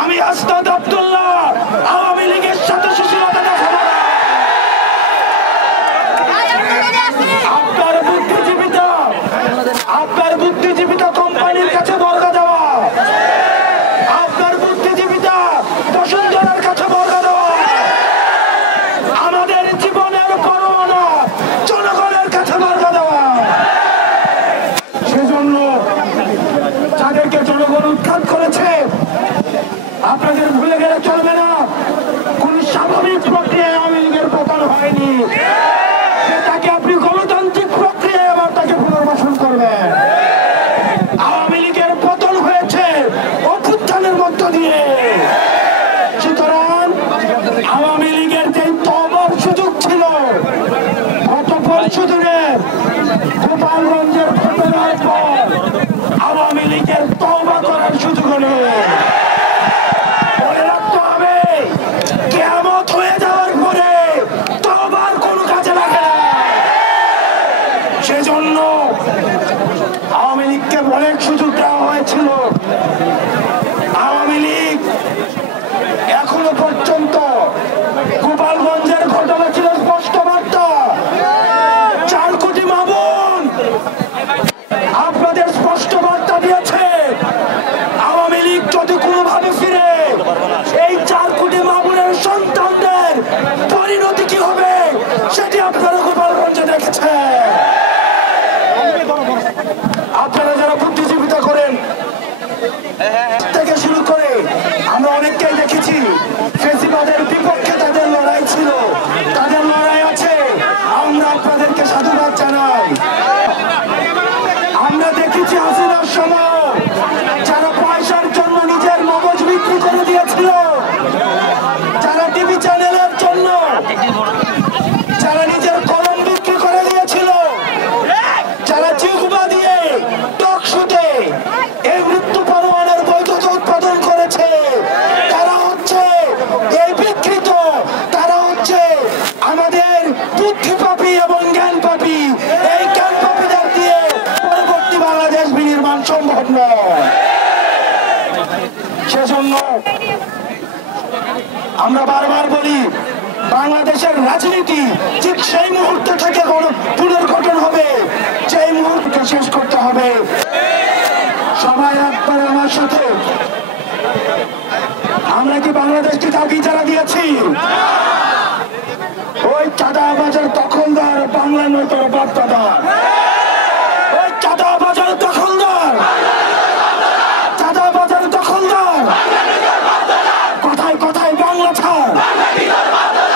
আমি আস্তাদ আব্দুল্লাহ আওয়ামী লীগের সাথে সুশীলতা দেখাবো না। আপনার বুদ্ধিজীবিতা কোম্পানির কাছে বর্গা দেওয়া, আপনার বুদ্ধিজীবিতা বসুন্ধরার কাছে বর্গা দেওয়া, আমাদের জীবনের পরোয়া না জনগণের কাছে বর্গা দেওয়া। সেজন্য যাদেরকে জনগণ উৎখাত করেছে আপনাদের ভুলে গেলে চলবে না। কোন স্বাভাবিক প্রক্রিয়ায় আওয়ামী লীগের পতন হয়নি, তাকে আপনি গণতান্ত্রিক প্রক্রিয়ায় আবার তাকে পুনর্বাসন করবেন। আওয়ামী লীগের পতন হয়েছে অভ্যুত্থানের মধ্য দিয়ে। সুতরাং আওয়ামী লীগের যে তওবার সুযোগ ছিল গত পরশু দিনের গোপালগঞ্জের ঘটনার পর আওয়ামী লীগের তওবা করার সুযোগ নেই। সেজন্য আওয়ামী লীগকে অনেক সুযোগ দেওয়া হয়েছিল। আওয়ামী লীগ এখনো পর্যন্ত গোপালগঞ্জের ঘটনা ছিল স্পষ্ট বার্তা। 4 কোটি মা-বোন আপনাদের স্পষ্ট বার্তা দিয়েছে। আওয়ামী লীগ যদি কোনোভাবে ফিরে এই 4 কোটি মা-বোনের সন্তানদের পরিণতি কি হবে সেটি আপনারা গোপালগঞ্জে দেখেছেন। আপনারা যারা বুদ্ধিজীবিতা করেন থেকে শুরু করে আমরা অনেককেই দেখেছি ফেসিবাদের বিপক্ষে তাদের লড়াই ছিল, তাদের লড়াই আছে। আমরা আপনাদেরকে সাধুবাদ জানাই। আমরা দেখেছি হাসিনার সময় যারা পয়সার জন্য নিজের মগজ বিক্রি করে দিয়েছিল, যারা টিভি চ্যানেলের জন্য যারা নিজের কলম বিক্রি করে দিয়েছিল, যারা জিহ্বা দিয়ে টকশোতে এই মৃত্যু পরোয়ানার বৈধতা উৎপাদন করেছে, তারা হচ্ছে এই বিকৃত, তারা হচ্ছে আমাদের বুদ্ধিপাপী এবং জ্ঞানপাপী। এই জ্ঞানপাপীদের দিয়ে পরবর্তী বাংলাদেশ বিনির্মাণ সম্ভব নয়। সেজন্য আমরা বারবার বলি বাংলাদেশের রাজনীতি ঠিক সেই মুহূর্তে থেকে পুনর্গঠন হবে, সেই মুহূর্তকে শেষ করতে হবে। সবাই একবার আমার সাথে, আমরা কি বাংলাদেশকে দাবি যারা দিয়েছি ওই চাঁদাবাজের দখলদার বাংলা নয় তোর বাপ দাদা।